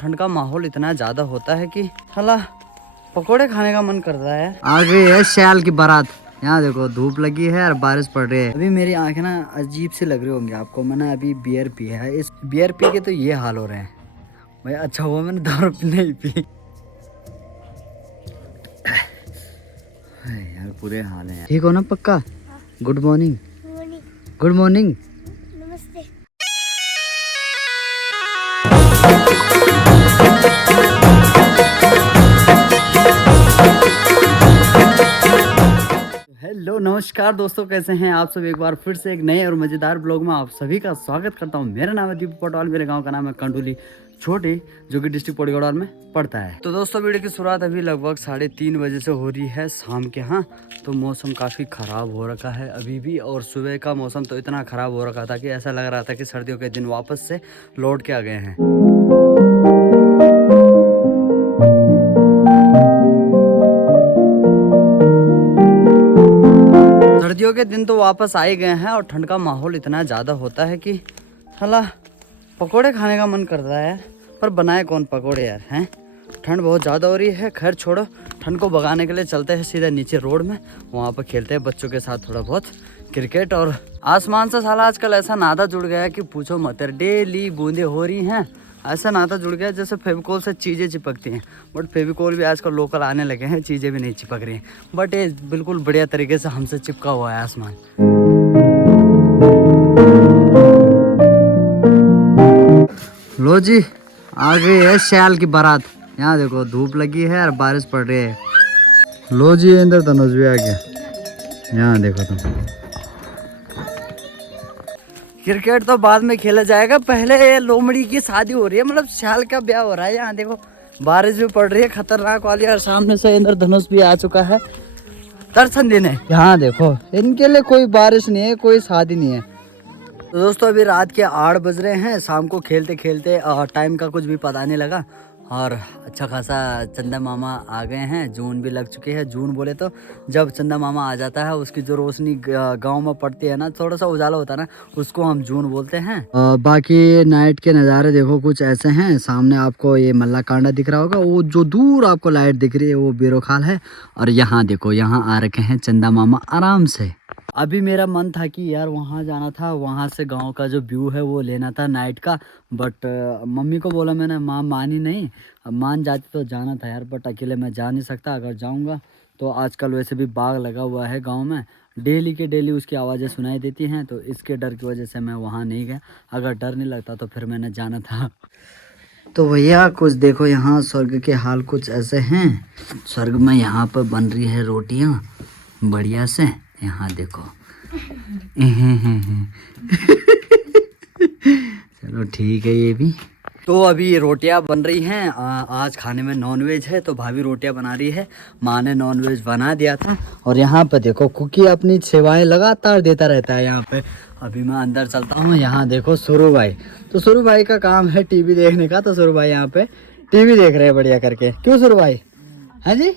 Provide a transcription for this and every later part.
ठंड का माहौल इतना ज़्यादा होता है कि साला पकोड़े खाने का मन करता है। आ गई है श्याल की बारात। यहाँ देखो धूप लगी है और बारिश पड़ रही है। अभी मेरी आंखें ना अजीब सी लग रही होंगी आपको। मैंने अभी बियर पिया है, इस बियर पी के तो ये हाल हो रहे हैं भाई। अच्छा हुआ मैंने दारू नहीं पी। यार पूरे हाल हैं। ठीक हो ना पक्का? Good morning. Good morning. नमस्ते। हेलो नमस्कार दोस्तों, कैसे हैं आप सब। एक बार फिर से एक नए और मज़ेदार ब्लॉग में आप सभी का स्वागत करता हूं। मेरा नाम है दीपक पटवाल, मेरे गांव का नाम है कंडोली छोटी, जो कि डिस्ट्रिक्ट पौड़ी गढ़वाल में पड़ता है। तो दोस्तों वीडियो की शुरुआत अभी लगभग 3:30 बजे से हो रही है शाम के। हाँ, तो मौसम काफ़ी ख़राब हो रखा है अभी भी, और सुबह का मौसम तो इतना ख़राब हो रखा था कि ऐसा लग रहा था कि सर्दियों के दिन वापस से लौट के आ गए हैं। सर्दियों के दिन तो वापस आ ही गए हैं और ठंड का माहौल इतना ज़्यादा होता है कि साला पकोड़े खाने का मन करता है। पर बनाए कौन पकोड़े यार, हैं। ठंड बहुत ज़्यादा हो रही है। खैर छोड़ो, ठंड को भगाने के लिए चलते हैं सीधा नीचे रोड में। वहाँ पर खेलते हैं बच्चों के साथ थोड़ा बहुत क्रिकेट। और आसमान से साला आजकल ऐसा नाता जुड़ गया है कि पूछो मत। डेली बूंदे हो रही हैं। ऐसा नाता जुड़ गया जैसे फेविकोल से चीज़ें चिपकती हैं, बट फेविकोल भी आजकल लोकल आने लगे हैं, चीज़ें भी नहीं चिपक रही हैं। बट ये बिल्कुल बढ़िया तरीके से हमसे चिपका हुआ है आसमान। लो जी, आ गई है श्याल की बारात। यहाँ देखो धूप लगी है और बारिश पड़ रही है। लो जी, इंद्रधनुष भी आ गया। यहाँ देखो तुम। क्रिकेट तो बाद में खेला जाएगा, पहले लोमड़ी की शादी हो रही है, मतलब श्याल का ब्याह हो रहा है। यहाँ देखो बारिश भी पड़ रही है खतरनाक वाली, और सामने से इंद्रधनुष भी आ चुका है दर्शन देने। यहाँ देखो इनके लिए कोई बारिश नहीं है, कोई शादी नहीं है। तो दोस्तों अभी रात के 8 बज रहे हैं। शाम को खेलते खेलते टाइम का कुछ भी पता नहीं लगा, और अच्छा खासा चंदा मामा आ गए हैं। जून भी लग चुके हैं। जून बोले तो जब चंदा मामा आ जाता है, उसकी जो रोशनी गांव में पड़ती है ना, थोड़ा सा उजाला होता है ना, उसको हम जून बोलते हैं। बाकी नाइट के नज़ारे देखो कुछ ऐसे हैं। सामने आपको ये मल्ला कांडा दिख रहा होगा, वो जो दूर आपको लाइट दिख रही है वो बीरोखाल है। और यहाँ देखो, यहाँ आ रखे हैं चंदा मामा आराम से। अभी मेरा मन था कि यार वहाँ जाना था, वहाँ से गांव का जो व्यू है वो लेना था नाइट का। बट मम्मी को बोला मैंने, माँ मानी नहीं। अब मान जाती तो जाना था यार, बट अकेले मैं जा नहीं सकता। अगर जाऊँगा तो आजकल वैसे भी बाघ लगा हुआ है गांव में, डेली के डेली उसकी आवाज़ें सुनाई देती हैं। तो इसके डर की वजह से मैं वहाँ नहीं गया। अगर डर नहीं लगता तो फिर मैंने जाना था। तो भैया कुछ देखो, यहाँ स्वर्ग के हाल कुछ ऐसे हैं। स्वर्ग में यहाँ पर बन रही है रोटियाँ बढ़िया से। यहाँ देखो। चलो ठीक है ये भी। तो अभी रोटियां बन रही हैं। आज खाने में नॉनवेज है, तो भाभी रोटियां बना रही है। माँ ने नॉनवेज बना दिया था। और यहाँ पे देखो कुकी अपनी सेवाएं लगातार देता रहता है यहाँ पे। अभी मैं अंदर चलता हूँ। यहाँ देखो सुरु भाई, तो सुरु भाई का काम है टीवी देखने का। तो सुरु भाई यहाँ पे टीवी देख रहे हैं बढ़िया करके। क्यों सुरु भाई? है जी,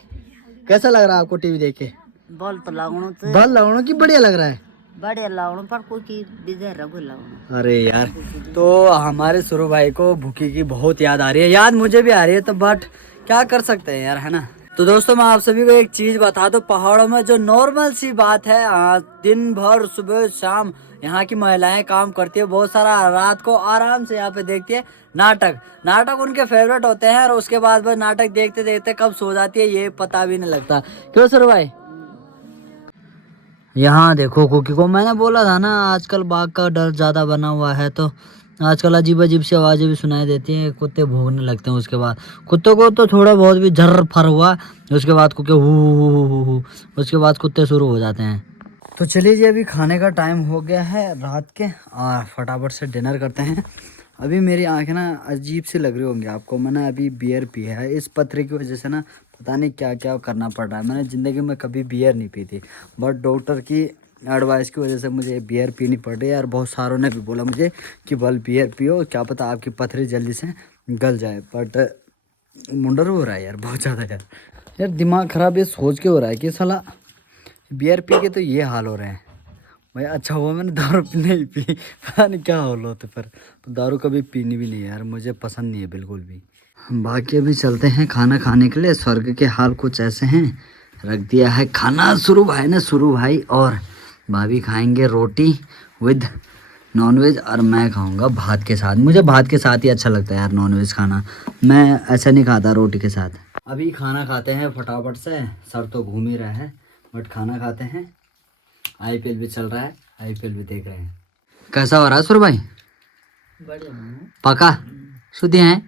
कैसा लग रहा है आपको टीवी देख के? बल तो लागणो तो बल लगनो की बढ़िया लग रहा है? बढ़िया लागणो, पर कोई चीज डिजाइन रखो लागणो। अरे यार, तो हमारे सुरु भाई को भूखी की बहुत याद आ रही है। याद मुझे भी आ रही है, तो बट क्या कर सकते हैं यार, है ना। तो दोस्तों मैं आप सभी को एक चीज बता दूं, पहाड़ों में जो नॉर्मल सी बात है, दिन भर सुबह शाम यहाँ की महिलाएं काम करती है बहुत सारा। रात को आराम से यहाँ पे देखती है नाटक। नाटक उनके फेवरेट होते हैं, और उसके बाद बस नाटक देखते देखते कब सो जाती है ये पता भी नहीं लगता। क्यों सुरु भाई? यहाँ देखो कुकी को मैंने बोला था ना, आजकल बाघ का डर ज़्यादा बना हुआ है। तो आजकल अजीब अजीब सी आवाज़ें भी सुनाई देती हैं। कुत्ते भौंकने लगते हैं। उसके बाद कुत्तों को तो थोड़ा बहुत भी झर्र फर हुआ, उसके बाद कुत्ते हु, उसके बाद कुत्ते शुरू हो जाते हैं। तो चलिए जी, अभी खाने का टाइम हो गया है रात के, और फटाफट से डिनर करते हैं। अभी मेरी आंखें ना अजीब सी लग रही होंगी आपको। मैंने अभी बियर पी है, इस पथरी की वजह से ना पता नहीं क्या क्या करना पड़ रहा है। मैंने ज़िंदगी में कभी बियर नहीं पी थी, बट डॉक्टर की एडवाइस की वजह से मुझे बियर पीनी पड़ रही है। और बहुत सारों ने भी बोला मुझे कि बल बियर पियो, क्या पता आपकी पथरी जल्दी से गल जाए। बट मुंडर हो रहा है यार बहुत ज़्यादा। यार दिमाग ख़राब ये सोच के हो रहा है कि साला बियर पी के तो ये हाल हो रहे हैं भाई। अच्छा हुआ मैंने दारू नहीं पी, पता नहीं क्या हाल होते। पर तो दारू कभी पीनी भी नहीं है यार, मुझे पसंद नहीं है बिल्कुल भी। बाकी अभी चलते हैं खाना खाने के लिए। स्वर्ग के हाल कुछ ऐसे हैं। रख दिया है खाना सुरु भाई ने। सुरु भाई और भाभी खाएंगे रोटी विद नॉनवेज और मैं खाऊंगा भात के साथ। मुझे भात के साथ ही अच्छा लगता है यार नॉनवेज खाना, मैं ऐसा नहीं खाता रोटी के साथ। अभी खाना खाते हैं फटाफट से। सर तो घूम ही रहा है बट खाना खाते हैं। आईपीएल भी चल रहा है, आईपीएल भी देख रहे हैं। कैसा हो रहा है सुरु भाई? पका शुद्धि है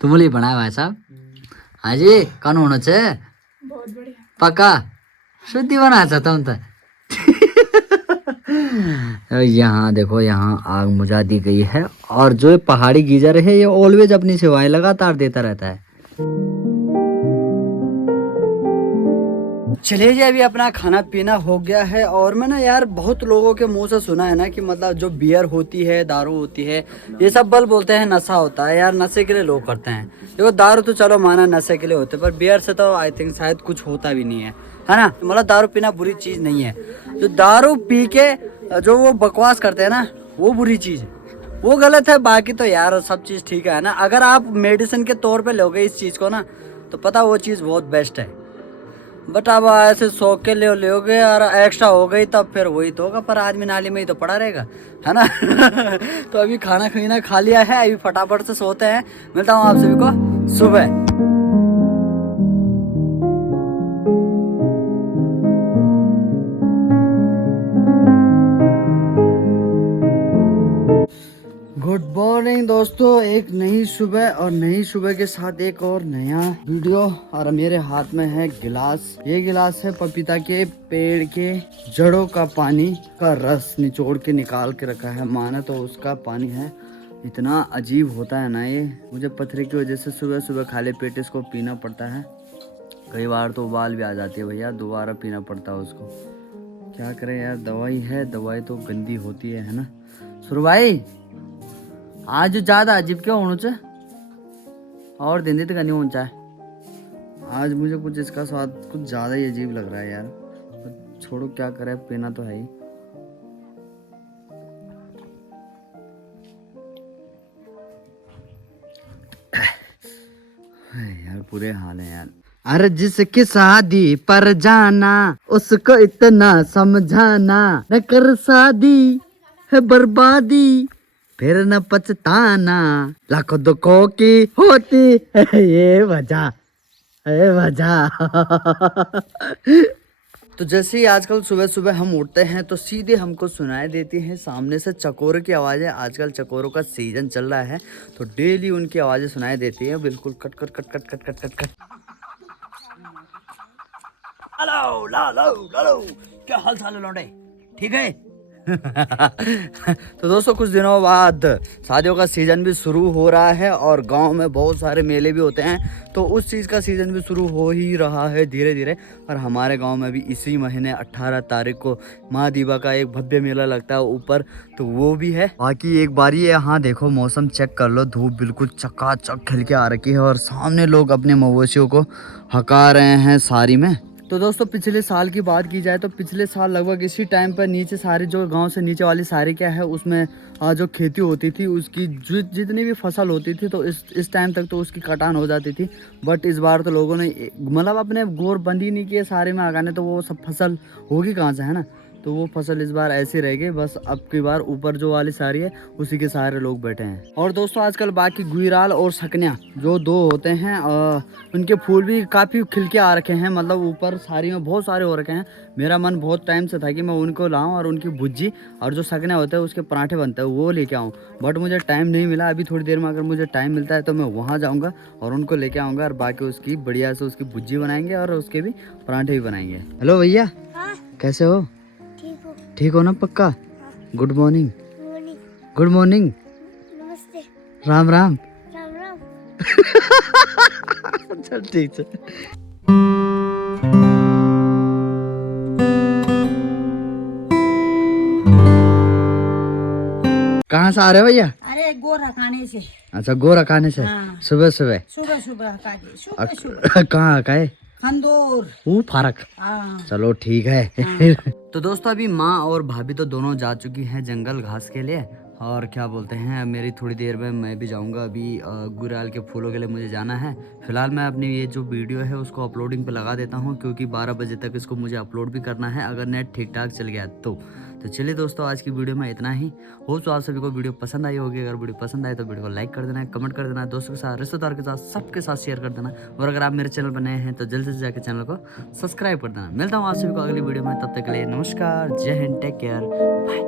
तुमने बनाया भाई साहब? हाँ जी कौन होना चाहिए? बहुत बढ़िया पका शुद्धि बनाया चाहता हूँ तो यहाँ देखो, यहाँ आग मुझा दी गई है और जो ये पहाड़ी गीजर है ये ऑलवेज अपनी सेवाएं लगातार देता रहता है। चलिए जी, अभी अपना खाना पीना हो गया है और मैंने यार बहुत लोगों के मुंह से सुना है ना कि मतलब जो बियर होती है, दारू होती है, ये सब बोलते हैं नशा होता है। यार नशे के लिए लोग करते हैं। देखो दारू तो चलो माना नशे के लिए होते है, पर बियर से तो आई थिंक शायद कुछ होता भी नहीं है ना। मतलब दारू पीना बुरी चीज़ नहीं है। जो दारू पी के जो वो बकवास करते हैं ना, वो बुरी चीज़ है, वो गलत है। बाकी तो यार सब चीज़ ठीक है ना। अगर आप मेडिसिन के तौर पे लोगे इस चीज़ को ना, तो पता वो चीज़ बहुत बेस्ट है। बट अब ऐसे शौक के लिए लोगे और एक्स्ट्रा हो गई तब फिर वही तो होगा। पर आदमी नाली में ही तो पड़ा रहेगा, है ना। तो अभी खाना खीना खा लिया है, अभी फटाफट से सोते हैं। मिलता हूँ आप सभी को सुबह। गुड मॉर्निंग दोस्तों, एक नई सुबह और नई सुबह के साथ एक और नया वीडियो। और मेरे हाथ में है गिलास। ये गिलास है पपीता के पेड़ के जड़ों का पानी का रस निचोड़ के निकाल के रखा है माना, तो उसका पानी है। इतना अजीब होता है ना ये। मुझे पथरी की वजह से सुबह सुबह खाली पेट इसको पीना पड़ता है। कई बार तो उबाल भी आ जाती है भैया, दोबारा पीना पड़ता है उसको। क्या करें यार, दवाई है, दवाई तो गंदी होती है ना। सुरु भाई आज ज़्यादा अजीब क्यों होना चाहिए और दिन तो करनी होना चाहिए। आज मुझे कुछ इसका स्वाद कुछ ज़्यादा ही अजीब लग रहा है यार। छोड़ो क्या करे, पीना तो है ही। यार पूरे हाल है यार। अरे जिसकी शादी पर जाना उसको इतना समझाना, न कर शादी है बर्बादी फिर न पछताना, लाखों दुखों की होती है ये वजह, ये वजह। तो जैसे ही आजकल सुबह सुबह हम उठते हैं तो सीधे हमको सुनाई देती हैं सामने से चकोरों की आवाज़ें। आजकल चकोरों का सीजन चल रहा है तो डेली उनकी आवाज़ें सुनाई देती हैं, बिल्कुल cut cut cut cut cut cut cut cut. Hello लालो लालो, क्या हाल चाल है लौंडे, ठीक है? तो दोस्तों कुछ दिनों बाद शादियों का सीज़न भी शुरू हो रहा है और गांव में बहुत सारे मेले भी होते हैं, तो उस चीज़ का सीज़न भी शुरू हो ही रहा है धीरे धीरे। और हमारे गांव में भी इसी महीने 18 तारीख को माँ दीवा का एक भव्य मेला लगता है ऊपर, तो वो भी है। बाकी एक बारी यहाँ देखो मौसम चेक कर लो, धूप बिल्कुल चकाचक खिल के आ रखी है और सामने लोग अपने मवेशियों को हका रहे हैं सारी में। तो दोस्तों पिछले साल की बात की जाए तो पिछले साल लगभग इसी टाइम पर नीचे सारी जो गांव से नीचे वाली सारी क्या है उसमें जो खेती होती थी उसकी जितनी भी फसल होती थी तो इस टाइम तक तो उसकी कटान हो जाती थी। बट इस बार तो लोगों ने मतलब अपने गोर बंदी नहीं किए सारे में आगाने, तो वो सब फसल होगी कहाँ से, है ना। तो वो फसल इस बार ऐसी रह गई, बस अब की बार ऊपर जो वाली सारी है उसी के सारे लोग बैठे हैं। और दोस्तों आजकल बाकी गुइराल और सकन्या जो दो होते हैं उनके फूल भी काफ़ी खिल के आ रखे हैं, मतलब ऊपर सारी में बहुत सारे हो रखे हैं। मेरा मन बहुत टाइम से था कि मैं उनको लाऊं और उनकी भुज्जी और जो सकन्या होता है उसके पराठे बनते हैं वो लेके आऊँ, बट मुझे टाइम नहीं मिला। अभी थोड़ी देर में अगर मुझे टाइम मिलता है तो मैं वहाँ जाऊँगा और उनको लेके आऊँगा और बाकी उसकी बढ़िया से उसकी भुज्जी बनाएंगे और उसके भी पराठे भी बनाएंगे। हेलो भैया, कैसे हो? ठीक हो ना पक्का? Good morning. Good morning. नमस्ते। राम राम। राम राम। चल ठीक है। कहाँ से आ रहे हो भैया? अरे गोरा खाने से। अच्छा गोरा खाने से। हाँ। सुबह सुबह सुबह सुबह सुबह कहाँ का है? खंदूर। वो फारक। हाँ। चलो ठीक है। तो दोस्तों अभी माँ और भाभी तो दोनों जा चुकी हैं जंगल घास के लिए और क्या बोलते हैं, मेरी थोड़ी देर में मैं भी जाऊंगा। अभी गुड़हल के फूलों के लिए मुझे जाना है। फिलहाल मैं अपनी ये जो वीडियो है उसको अपलोडिंग पे लगा देता हूँ, क्योंकि 12 बजे तक इसको मुझे अपलोड भी करना है, अगर नेट ठीक ठाक चल गया तो चलिए दोस्तों, आज की वीडियो में इतना ही। हो तो आप सभी को वीडियो पसंद आई होगी। अगर वीडियो पसंद आए तो वीडियो को लाइक कर देना, कमेंट कर देना, दोस्तों के साथ, रिश्तेदार के साथ, सबके साथ शेयर कर देना। और अगर आप मेरे चैनल पर नए हैं तो जल्दी से जाकर चैनल को सब्सक्राइब कर देना। मिलता हूँ आप सभी को अगली वीडियो में, तब तक के लिए नमस्कार, जय हिंद, टेक केयर, बाय।